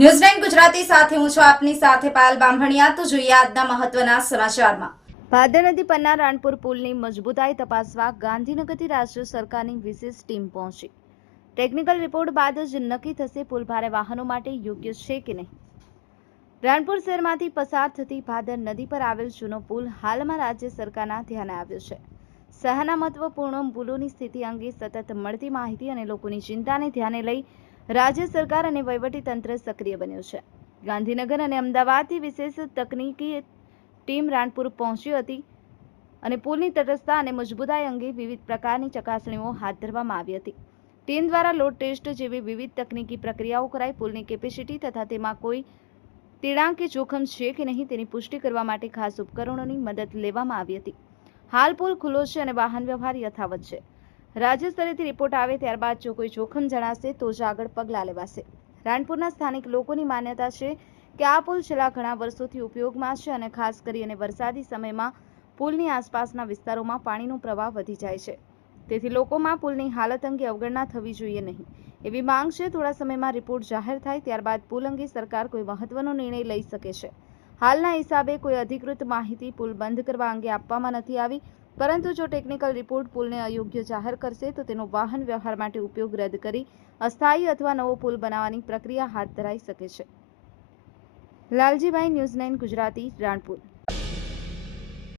News nine Gujarati સાથે હું છું આપની સાથે પાયલ બામભણિયા. તો જોઈએ આજના મહત્વના સમાચારમાં. ભાદર નદી પરના રાણપુર પુલની મજબૂતાઈ તપાસવા ગાંધીનગરથી રાજ્ય સરકારની વિશેષ ટીમ પહોંચી. ટેકનિકલ રિપોર્ટ બાદ જ નક્કી થશે પુલ ભારે વાહનો માટે યોગ્ય છે કે નહીં. રાણપુર શહેરમાંથી પસાર થતી ભાદર નદી પર આવેલ જૂનો પુલ હાલમાં રાજ્ય સરકારના ધ્યાને આવ્યો છે. સહના મહત્વપૂર્ણ પુલોની સ્થિતિ અંગે સતત મળતી માહિતી અને લોકોની ચિંતાને ધ્યાને લઈ રાજ્ય સરકાર અને તંત્ર સક્રિય બન્યું છે. ગાંધીનગર અને અમદાવાદથી વિશેષ તકનીકી ટીમ રાણપુર પહોંચી હતી અને પુલની તટસ્થતા અને મજબૂતાઈ અંગે વિવિધ પ્રકારની ચકાસણીઓ હાથ ધરવામાં આવી હતી. ટીમ દ્વારા લોડ ટેસ્ટ જેવી વિવિધ તકનીકી પ્રક્રિયાઓ કરાઈ, પુલની કેપેસિટી તથા તેમાં કોઈ તિરાણ કે જોખમ છે કે નહીં તેની પુષ્ટિ કરવા માટે ખાસ ઉપકરણોની મદદ લેવામાં આવી હતી. હાલ પુલ ખુલ્લો છે અને વાહન વ્યવહાર યથાવત છે. રાજ્ય સ્તરેથી રિપોર્ટ આવે ત્યારબાદ જો કોઈ જોખમ જણાશે તો જ આગળ પગલાં લેવાશે. રાણપુરના સ્થાનિક લોકોની માન્યતા છે કે આ પુલ છેલ્લા ઘણા વર્ષોથી ઉપયોગમાં છે અને ખાસ કરીને વરસાદી સમયમાં પુલની આસપાસના વિસ્તારોમાં પાણીનો પ્રવાહ વધી જાય છે. તેથી લોકોમાં પુલની હાલત અંગે અવગણના થવી જોઈએ નહીં. એવી માંગ છે, થોડા સમયમાં રિપોર્ટ જાહેર થાય ત્યારબાદ પુલ અંગે સરકાર કોઈ મહત્વનો નિર્ણય લઈ શકે છે. હાલના હિસાબે કોઈ અધિકૃત માહિતી પુલ બંધ કરવા અંગે આપવામાં નથી આવી પરંતુ જો ટેકનિકલ રિપોર્ટ પુલને અયોગ્ય જાહેર કરશે, તો તેનો વાહન વ્યવહાર માટે ઉપયોગ રદ કરી અસ્થાયી અથવા નવો પુલ બનાવવાની પ્રક્રિયા હાથ ધરાઈ શકે છે. Laljibhai news nine Gujarati, Ranpur.